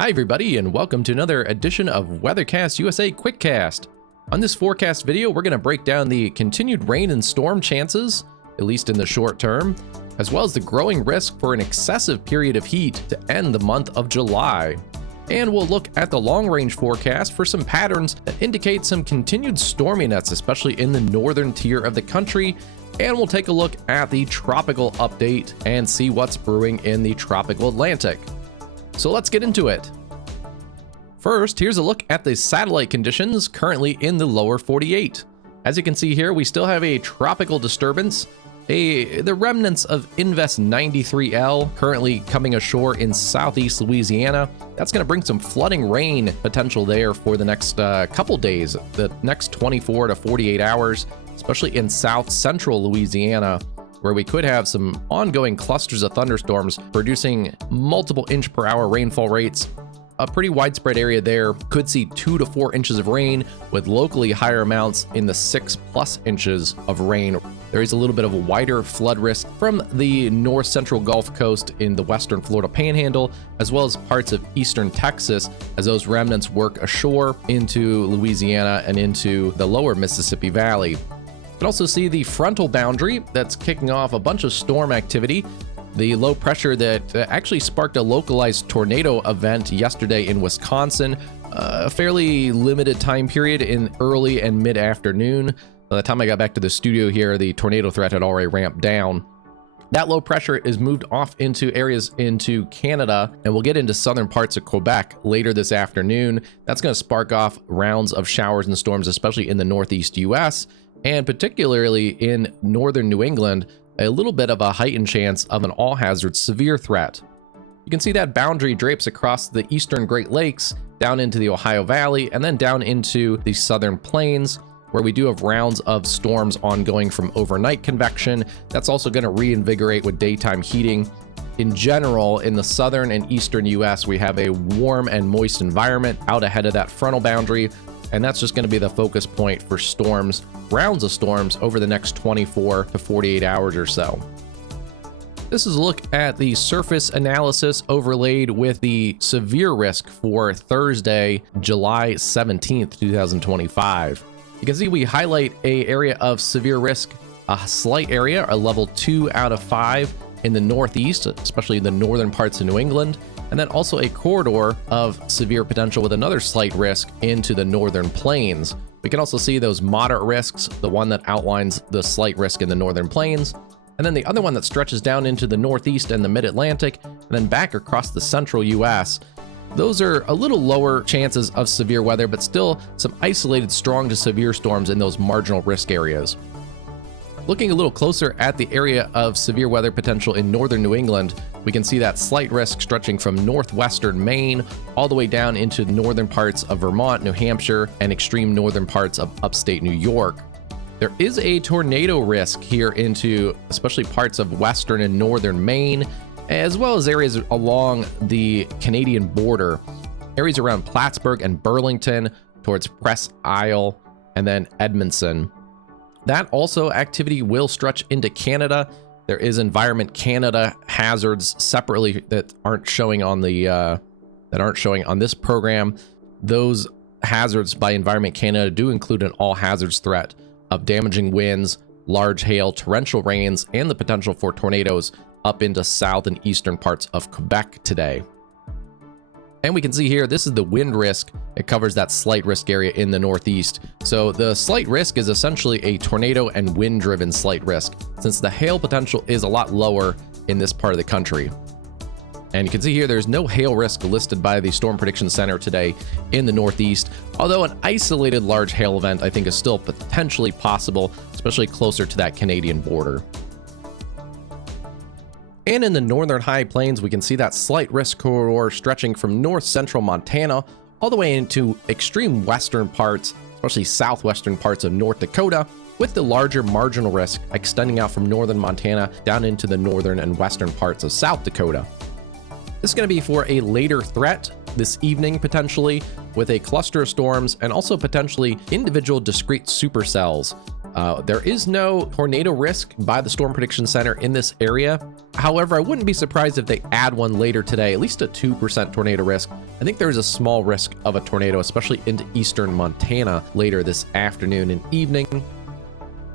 Hi everybody, and welcome to another edition of WeatherCastUSA Quickcast. On this forecast video, we're going to break down the continued rain and storm chances, at least in the short term, as well as the growing risk for an excessive period of heat to end the month of July. And we'll look at the long-range forecast for some patterns that indicate some continued storminess, especially in the northern tier of the country. And we'll take a look at the tropical update and see what's brewing in the tropical Atlantic. So let's get into it. First, here's a look at the satellite conditions currently in the lower 48. As you can see here, we still have a tropical disturbance, the remnants of Invest 93L currently coming ashore in southeast Louisiana. That's going to bring some flooding rain potential there for the next couple days, the next 24 to 48 hours, especially in south central Louisiana, where we could have some ongoing clusters of thunderstorms producing multiple inch per hour rainfall rates. A pretty widespread area there could see 2 to 4 inches of rain, with locally higher amounts in the 6+ inches of rain. There is a little bit of a wider flood risk from the north central Gulf Coast in the western Florida Panhandle, as well as parts of eastern Texas, as those remnants work ashore into Louisiana and into the lower Mississippi Valley. You can also see the frontal boundary that's kicking off a bunch of storm activity. The low pressure that actually sparked a localized tornado event yesterday in Wisconsin, a fairly limited time period in early and mid-afternoon. By the time I got back to the studio here, the tornado threat had already ramped down. That low pressure is moved off into areas into Canada, and we'll get into southern parts of Quebec later this afternoon. That's going to spark off rounds of showers and storms, especially in the northeast US, and particularly in northern New England, a little bit of a heightened chance of an all-hazard severe threat. You can see that boundary drapes across the eastern Great Lakes, down into the Ohio Valley, and then down into the southern plains, where we do have rounds of storms ongoing from overnight convection. That's also going to reinvigorate with daytime heating. In general, in the southern and eastern US, we have a warm and moist environment out ahead of that frontal boundary, and that's just going to be the focus point for storms, rounds of storms over the next 24 to 48 hours or so. This is a look at the surface analysis overlaid with the severe risk for Thursday, July 17th, 2025. You can see we highlight an area of severe risk, a slight area, a level 2 out of 5 in the northeast, especially in the northern parts of New England, and then also a corridor of severe potential with another slight risk into the northern plains. We can also see those moderate risks, the one that outlines the slight risk in the northern plains, and then the other one that stretches down into the northeast and the mid-Atlantic, and then back across the central US. Those are a little lower chances of severe weather, but still some isolated strong to severe storms in those marginal risk areas. Looking a little closer at the area of severe weather potential in northern New England, we can see that slight risk stretching from northwestern Maine all the way down into northern parts of Vermont, New Hampshire, and extreme northern parts of upstate New York. There is a tornado risk here into especially parts of western and northern Maine, as well as areas along the Canadian border, areas around Plattsburgh and Burlington towards Press Isle, and then Edmondson. That also activity will stretch into Canada. There is Environment Canada hazards separately that aren't showing on this program. Those hazards by Environment Canada do include an all hazards threat of damaging winds, large hail, torrential rains, and the potential for tornadoes up into south and eastern parts of Quebec today. And we can see here, this is the wind risk. It covers that slight risk area in the northeast. So the slight risk is essentially a tornado and wind driven slight risk, since the hail potential is a lot lower in this part of the country. And you can see here, there's no hail risk listed by the Storm Prediction Center today in the northeast, although an isolated large hail event I think is still potentially possible, especially closer to that Canadian border. And in the northern high plains, we can see that slight risk corridor stretching from north central Montana all the way into extreme western parts, especially southwestern parts of North Dakota, with the larger marginal risk extending out from northern Montana down into the northern and western parts of South Dakota. This is going to be for a later threat this evening, potentially, with a cluster of storms and also potentially individual discrete supercells. There is no tornado risk by the Storm Prediction Center in this area. However, I wouldn't be surprised if they add one later today, at least a 2% tornado risk. I think there's a small risk of a tornado, especially into eastern Montana later this afternoon and evening.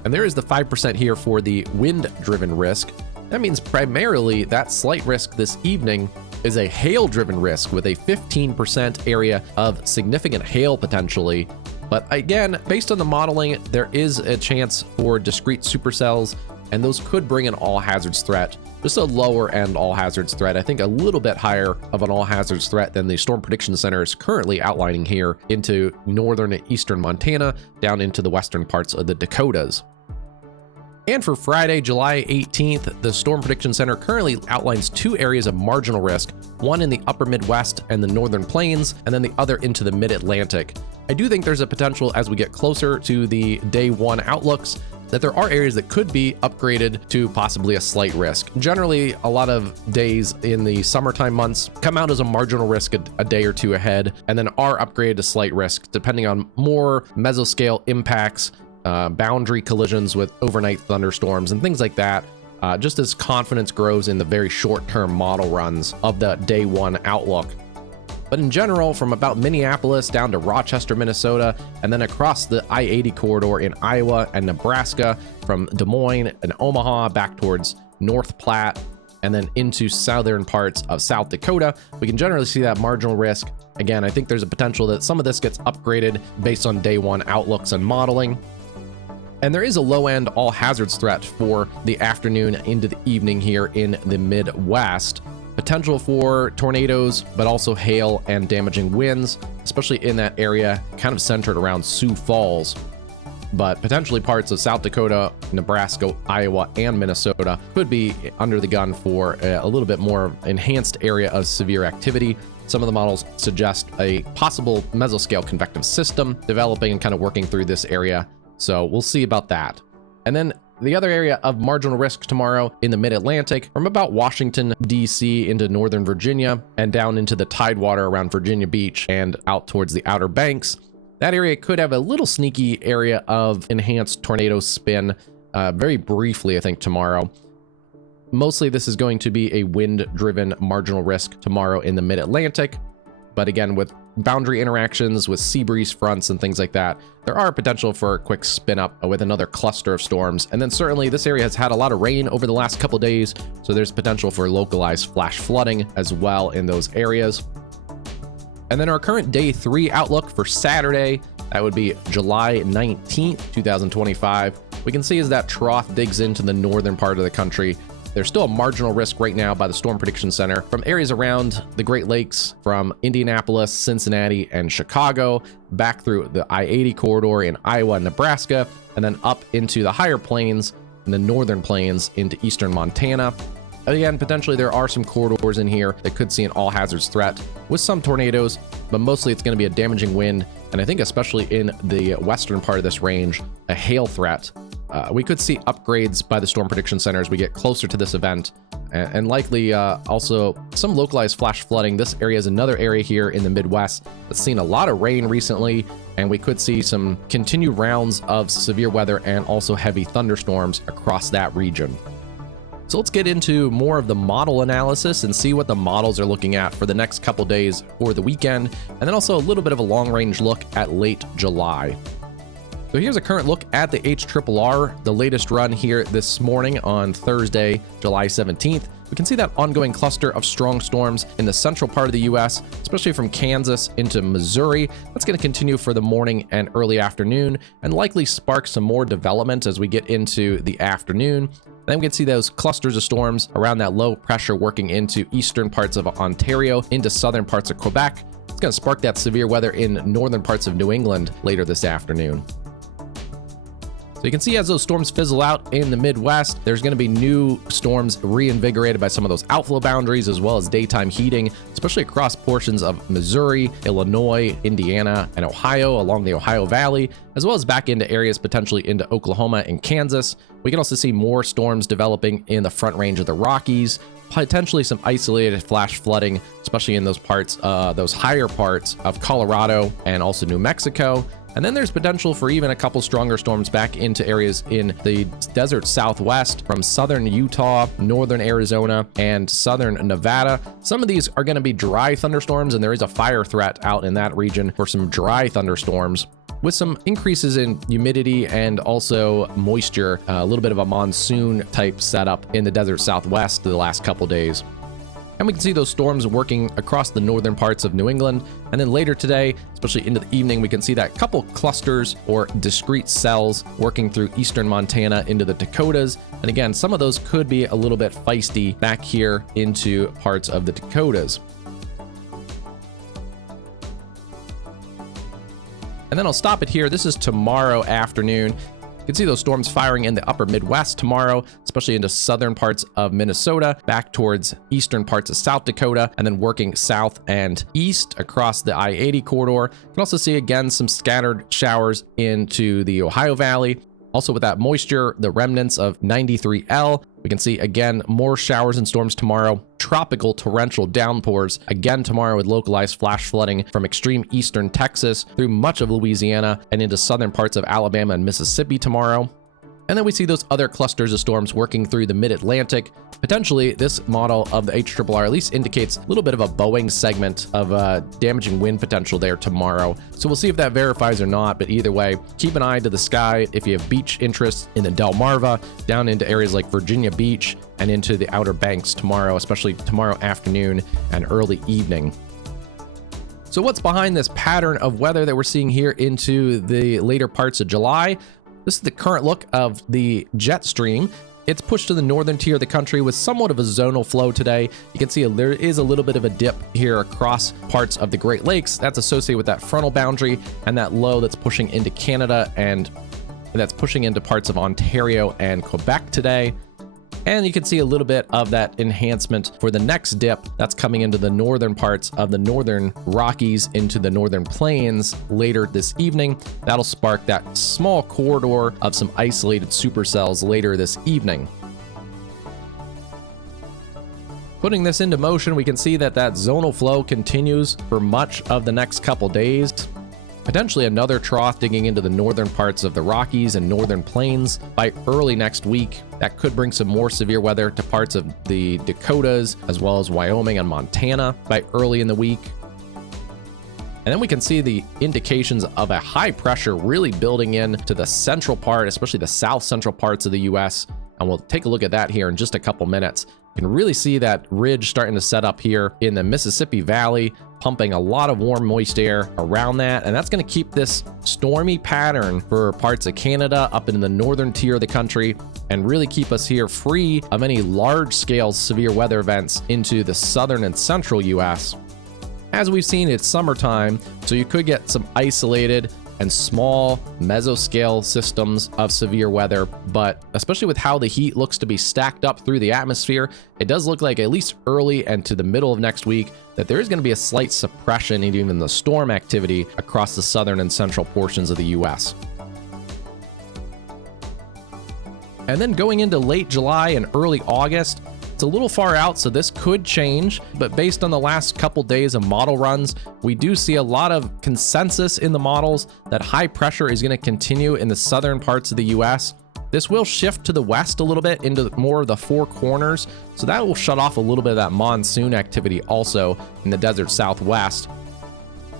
And there is the 5% here for the wind-driven risk. That means primarily that slight risk this evening is a hail-driven risk with a 15% area of significant hail potentially. But again, based on the modeling, there is a chance for discrete supercells, and those could bring an all hazards threat, just a lower end all hazards threat. I think a little bit higher of an all hazards threat than the Storm Prediction Center is currently outlining here into northern and eastern Montana, down into the western parts of the Dakotas. And for Friday, July 18th, the Storm Prediction Center currently outlines 2 areas of marginal risk, one in the upper Midwest and the northern plains, and then the other into the mid-Atlantic. I do think there's a potential as we get closer to the day 1 outlooks that there are areas that could be upgraded to possibly a slight risk. Generally, a lot of days in the summertime months come out as a marginal risk a day or 2 ahead, and then are upgraded to slight risk, depending on more mesoscale impacts, boundary collisions with overnight thunderstorms and things like that, just as confidence grows in the very short-term model runs of the day 1 outlook. But in general, from about Minneapolis down to Rochester, Minnesota, and then across the I-80 corridor in Iowa and Nebraska, from Des Moines and Omaha back towards North Platte, and then into southern parts of South Dakota, we can generally see that marginal risk. Again, I think there's a potential that some of this gets upgraded based on day 1 outlooks and modeling. And there is a low-end all hazards threat for the afternoon into the evening here in the Midwest. Potential for tornadoes, but also hail and damaging winds, especially in that area kind of centered around Sioux Falls. But potentially parts of South Dakota, Nebraska, Iowa, and Minnesota could be under the gun for a little bit more enhanced area of severe activity. Some of the models suggest a possible mesoscale convective system developing and kind of working through this area. So we'll see about that. And then the other area of marginal risk tomorrow in the mid-Atlantic, from about Washington, D.C. into northern Virginia and down into the tidewater around Virginia Beach and out towards the Outer Banks. That area could have a little sneaky area of enhanced tornado spin very briefly, I think, tomorrow. Mostly this is going to be a wind-driven marginal risk tomorrow in the mid-Atlantic. But again, with boundary interactions with sea breeze fronts and things like that, there are potential for a quick spin up with another cluster of storms. And then certainly this area has had a lot of rain over the last couple days, so there's potential for localized flash flooding as well in those areas. And then our current day 3 outlook for Saturday, that would be July 19th, 2025. We can see as that trough digs into the northern part of the country, there's still a marginal risk right now by the Storm Prediction Center from areas around the Great Lakes, from Indianapolis, Cincinnati, and Chicago, back through the I-80 corridor in Iowa and Nebraska, and then up into the higher plains and the northern plains into eastern Montana. Again, potentially there are some corridors in here that could see an all hazards threat with some tornadoes, but mostly it's going to be a damaging wind, and I think especially in the western part of this range, a hail threat. We could see upgrades by the Storm Prediction Center as we get closer to this event, and likely also some localized flash flooding. This area is another area here in the Midwest that's seen a lot of rain recently, and we could see some continued rounds of severe weather and also heavy thunderstorms across that region. So let's get into more of the model analysis and see what the models are looking at for the next couple days for the weekend, and then also a little bit of a long-range look at late July. So here's a current look at the HRRR, the latest run here this morning on Thursday, July 17th. We can see that ongoing cluster of strong storms in the central part of the U.S., especially from Kansas into Missouri. That's going to continue for the morning and early afternoon and likely spark some more development as we get into the afternoon. Then we can see those clusters of storms around that low pressure working into eastern parts of Ontario, into southern parts of Quebec. It's going to spark that severe weather in northern parts of New England later this afternoon. So you can see as those storms fizzle out in the Midwest, there's going to be new storms reinvigorated by some of those outflow boundaries, as well as daytime heating, especially across portions of Missouri, Illinois, Indiana, and Ohio along the Ohio Valley, as well as back into areas potentially into Oklahoma and Kansas. We can also see more storms developing in the front range of the Rockies, potentially some isolated flash flooding, especially in those parts, those higher parts of Colorado and also New Mexico. And then there's potential for even a couple stronger storms back into areas in the desert southwest from southern Utah, northern Arizona, and southern Nevada. Some of these are going to be dry thunderstorms, and there is a fire threat out in that region for some dry thunderstorms, with some increases in humidity and also moisture, a little bit of a monsoon type setup in the desert southwest the last couple days. And we can see those storms working across the northern parts of New England. And then later today, especially into the evening, we can see that couple clusters or discrete cells working through eastern Montana into the Dakotas. And again, some of those could be a little bit feisty back here into parts of the Dakotas. And then I'll stop it here. This is tomorrow afternoon. You can see those storms firing in the upper Midwest tomorrow, especially into southern parts of Minnesota, back towards eastern parts of South Dakota, and then working south and east across the I-80 corridor. You can also see again some scattered showers into the Ohio Valley. Also with that moisture, the remnants of 93L. We can see again more showers and storms tomorrow. Tropical torrential downpours again tomorrow with localized flash flooding from extreme eastern Texas through much of Louisiana and into southern parts of Alabama and Mississippi tomorrow. And then we see those other clusters of storms working through the mid-Atlantic. Potentially, this model of the HRRR at least indicates a little bit of a Boeing segment of damaging wind potential there tomorrow. So we'll see if that verifies or not, but either way, keep an eye to the sky if you have beach interests in the Delmarva, down into areas like Virginia Beach and into the Outer Banks tomorrow, especially tomorrow afternoon and early evening. So what's behind this pattern of weather that we're seeing here into the later parts of July? This is the current look of the jet stream. It's pushed to the northern tier of the country with somewhat of a zonal flow today. You can see there is a little bit of a dip here across parts of the Great Lakes. That's associated with that frontal boundary and that low that's pushing into Canada and that's pushing into parts of Ontario and Quebec today. And you can see a little bit of that enhancement for the next dip that's coming into the northern parts of the northern Rockies into the northern plains later this evening. That'll spark that small corridor of some isolated supercells later this evening. Putting this into motion, we can see that that zonal flow continues for much of the next couple days. Potentially another trough digging into the northern parts of the Rockies and northern plains by early next week. That could bring some more severe weather to parts of the Dakotas, as well as Wyoming and Montana by early in the week. And then we can see the indications of a high pressure really building in to the central part, especially the south central parts of the US. And we'll take a look at that here in just a couple minutes. You can really see that ridge starting to set up here in the Mississippi Valley, pumping a lot of warm, moist air around that. And that's going to keep this stormy pattern for parts of Canada up into the northern tier of the country and really keep us here free of any large-scale severe weather events into the southern and central US. As we've seen, it's summertime, so you could get some isolated and small mesoscale systems of severe weather, but especially with how the heat looks to be stacked up through the atmosphere, it does look like at least early and to the middle of next week that there is going to be a slight suppression in even the storm activity across the southern and central portions of the US. And then going into late July and early August, it's a little far out, so this could change, but based on the last couple days of model runs, we do see a lot of consensus in the models that high pressure is going to continue in the southern parts of the US. This will shift to the west a little bit into more of the Four Corners, so that will shut off a little bit of that monsoon activity also in the desert southwest.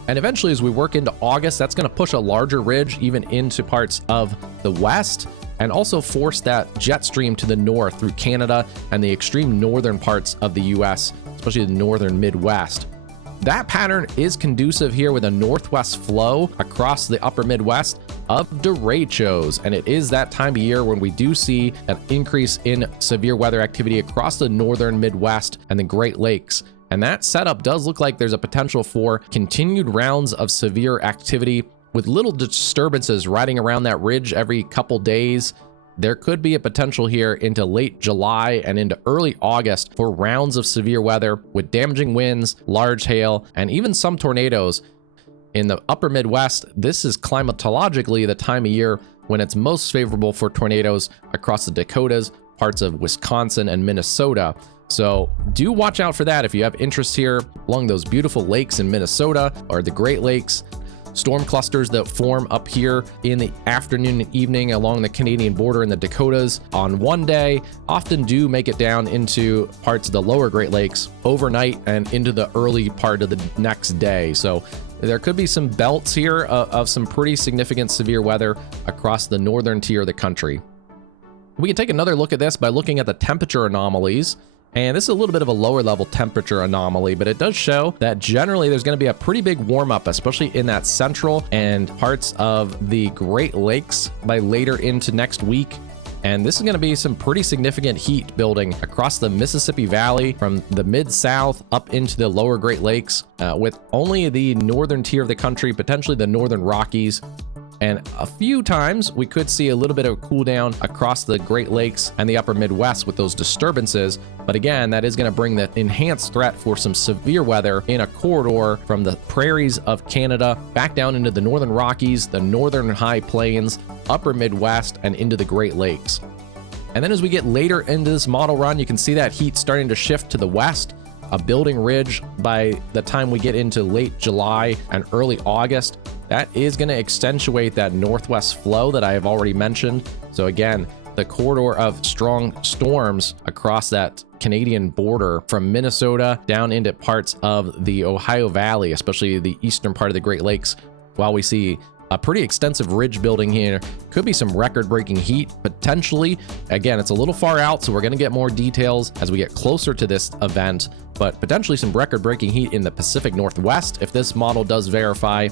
And eventually, as we work into August, that's going to push a larger ridge even into parts of the west, and also force that jet stream to the north through Canada and the extreme northern parts of the US, especially the northern Midwest. That pattern is conducive here with a northwest flow across the upper Midwest of derechos, and it is that time of year when we do see an increase in severe weather activity across the northern Midwest and the Great Lakes. And that setup does look like there's a potential for continued rounds of severe activity with little disturbances riding around that ridge every couple days. There could be a potential here into late July and into early August for rounds of severe weather with damaging winds, large hail, and even some tornadoes. In the upper Midwest, this is climatologically the time of year when it's most favorable for tornadoes across the Dakotas, parts of Wisconsin and Minnesota. So do watch out for that if you have interest here along those beautiful lakes in Minnesota or the Great Lakes. Storm clusters that form up here in the afternoon and evening along the Canadian border in the Dakotas on one day often do make it down into parts of the lower Great Lakes overnight and into the early part of the next day. So there could be some belts here of some pretty significant severe weather across the northern tier of the country. We can take another look at this by looking at the temperature anomalies. And this is a little bit of a lower level temperature anomaly, but it does show that generally there's going to be a pretty big warm up, especially in that central and parts of the Great Lakes by later into next week. And this is going to be some pretty significant heat building across the Mississippi Valley from the mid-south up into the lower Great Lakes, with only the northern tier of the country, potentially the northern Rockies. And a few times we could see a little bit of a cool down across the Great Lakes and the upper Midwest with those disturbances. But again, that is going to bring the enhanced threat for some severe weather in a corridor from the prairies of Canada back down into the northern Rockies, the northern high plains, upper Midwest, and into the Great Lakes. And then as we get later into this model run, you can see that heat starting to shift to the west, a building ridge by the time we get into late July and early August. That is going to accentuate that northwest flow that I have already mentioned. So again, the corridor of strong storms across that Canadian border from Minnesota down into parts of the Ohio Valley, especially the eastern part of the Great Lakes, while we see a pretty extensive ridge building here. Could be some record-breaking heat, potentially. Again, it's a little far out, so we're going to get more details as we get closer to this event, but potentially some record-breaking heat in the Pacific Northwest if this model does verify.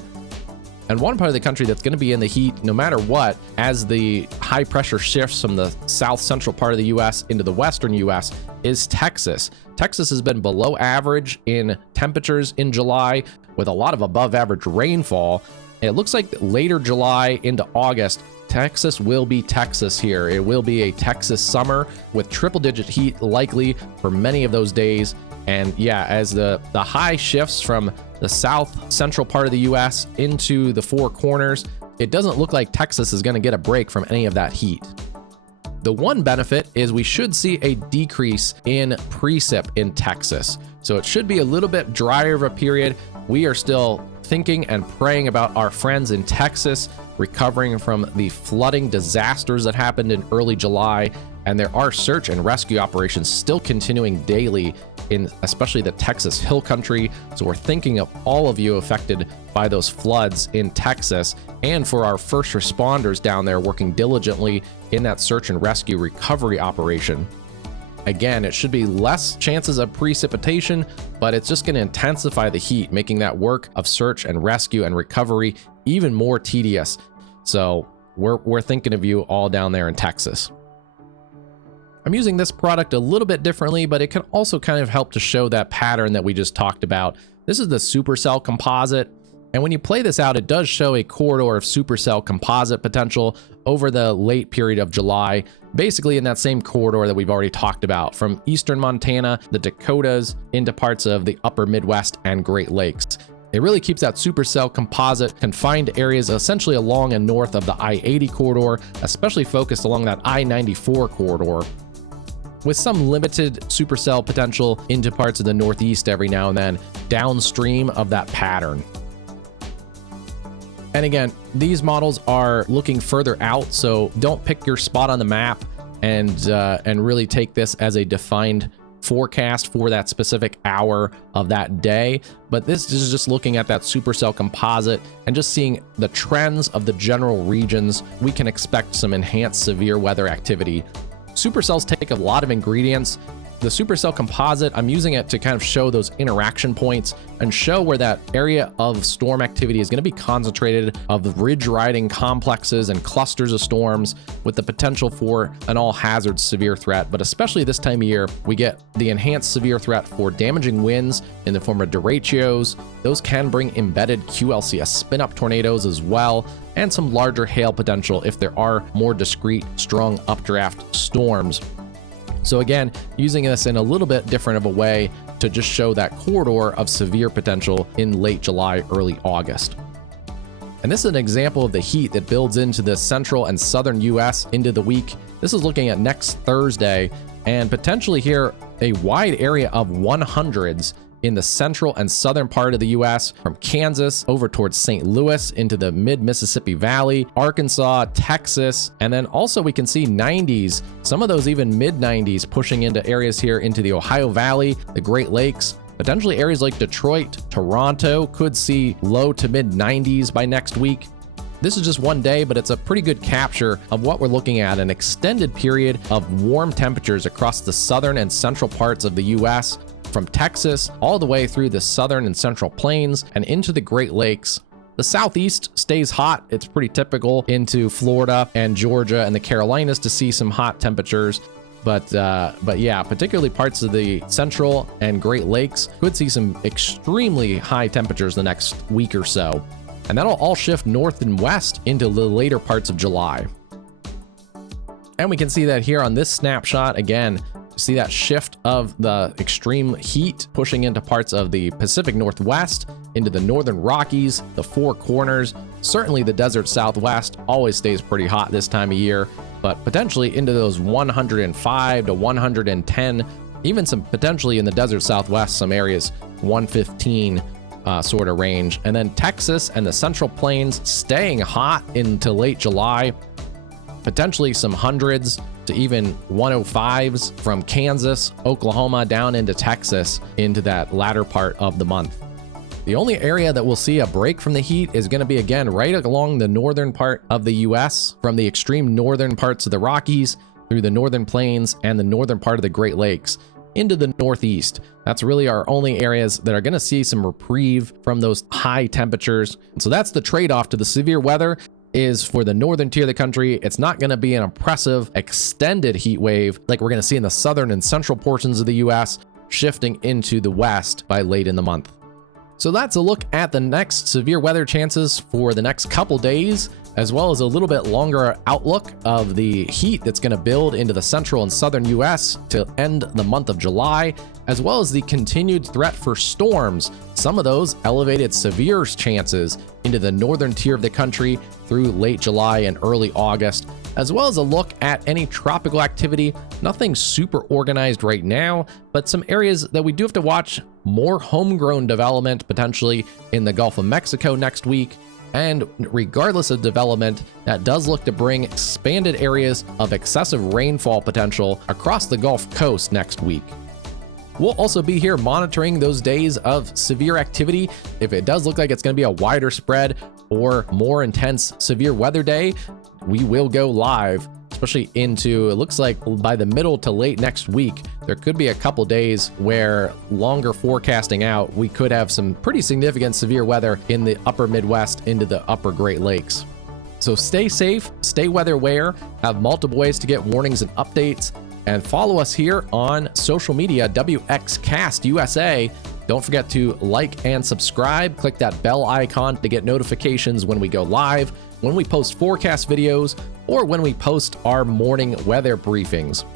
And one part of the country that's going to be in the heat no matter what, as the high pressure shifts from the south central part of the U.S. into the western U.S., is Texas. Texas has been below average in temperatures in July with a lot of above average rainfall. It looks like later July into August, Texas will be Texas here. It will be a Texas summer with triple-digit heat likely for many of those days. And yeah, as the high shifts from the south central part of the U.S. into the Four Corners, it doesn't look like Texas is going to get a break from any of that heat. The one benefit is we should see a decrease in precip in Texas. So it should be a little bit drier of a period. We are still thinking and praying about our friends in Texas recovering from the flooding disasters that happened in early July. And there are search and rescue operations still continuing daily in especially the Texas Hill Country. So we're thinking of all of you affected by those floods in Texas, and for our first responders down there working diligently in that search and rescue recovery operation. Again, it should be less chances of precipitation, but it's just going to intensify the heat, making that work of search and rescue and recovery even more tedious. So we're thinking of you all down there in Texas. I'm using this product a little bit differently, but it can also kind of help to show that pattern that we just talked about. This is the supercell composite. And when you play this out, it does show a corridor of supercell composite potential over the late period of July, basically in that same corridor that we've already talked about, from eastern Montana, the Dakotas, into parts of the upper Midwest and Great Lakes. It really keeps that supercell composite confined to areas essentially along and north of the I-80 corridor, especially focused along that I-94 corridor, with some limited supercell potential into parts of the Northeast every now and then, downstream of that pattern. And again, these models are looking further out, so don't pick your spot on the map and really take this as a defined forecast for that specific hour of that day. But this is just looking at that supercell composite and just seeing the trends of the general regions. We can expect some enhanced severe weather activity. Supercells take a lot of ingredients. The supercell composite, I'm using it to kind of show those interaction points and show where that area of storm activity is going to be concentrated of ridge riding complexes and clusters of storms with the potential for an all hazards severe threat. But especially this time of year, we get the enhanced severe threat for damaging winds in the form of derechos. Those can bring embedded QLCS spin-up tornadoes as well, and some larger hail potential if there are more discrete, strong updraft storms. So again, using this in a little bit different of a way to just show that corridor of severe potential in late July, early August. And this is an example of the heat that builds into the central and southern US into the week. This is looking at next Thursday, and potentially here a wide area of 100s in the central and southern part of the US, from Kansas over towards St. Louis into the mid-Mississippi Valley, Arkansas, Texas, and then also we can see 90s, some of those even mid-90s pushing into areas here into the Ohio Valley, the Great Lakes. Potentially areas like Detroit, Toronto could see low to mid 90s by next week. This is just one day, but it's a pretty good capture of what we're looking at, an extended period of warm temperatures across the southern and central parts of the US, from Texas all the way through the southern and central plains and into the Great Lakes. The southeast stays hot. It's pretty typical into Florida and Georgia and the Carolinas to see some hot temperatures. But yeah, particularly parts of the central and Great Lakes could see some extremely high temperatures the next week or so. And that'll all shift north and west into the later parts of July. And we can see that here on this snapshot again. See that shift of the extreme heat pushing into parts of the Pacific Northwest, into the Northern Rockies, the Four Corners. Certainly the desert Southwest always stays pretty hot this time of year, but potentially into those 105 to 110, even some potentially in the desert Southwest, some areas 115 sort of range. And then Texas and the Central Plains staying hot into late July, potentially some hundreds to even 105s from Kansas, Oklahoma, down into Texas into that latter part of the month. The only area that will see a break from the heat is going to be, again, right along the northern part of the US, from the extreme northern parts of the Rockies through the northern plains and the northern part of the Great Lakes into the northeast. That's really our only areas that are going to see some reprieve from those high temperatures. And so that's the trade-off to the severe weather, is for the northern tier of the country. It's not going to be an oppressive extended heat wave like we're going to see in the southern and central portions of the US, shifting into the west by late in the month. So that's a look at the next severe weather chances for the next couple days, as well as a little bit longer outlook of the heat that's going to build into the central and southern US to end the month of July, as well as the continued threat for storms, some of those elevated severe chances into the northern tier of the country through late July and early August, as well as a look at any tropical activity. Nothing super organized right now, but some areas that we do have to watch. More homegrown development potentially in the Gulf of Mexico next week. And regardless of development, that does look to bring expanded areas of excessive rainfall potential across the Gulf Coast next week. We'll also be here monitoring those days of severe activity. If it does look like it's going to be a wider spread or more intense severe weather day, we will go live, especially into, it looks like by the middle to late next week. There could be a couple days where, longer forecasting out, we could have some pretty significant severe weather in the upper Midwest into the upper Great Lakes. So stay safe, stay weather aware, have multiple ways to get warnings and updates, and follow us here on social media, WXCastUSA. Don't forget to like and subscribe. Click that bell icon to get notifications when we go live, when we post forecast videos, or when we post our morning weather briefings.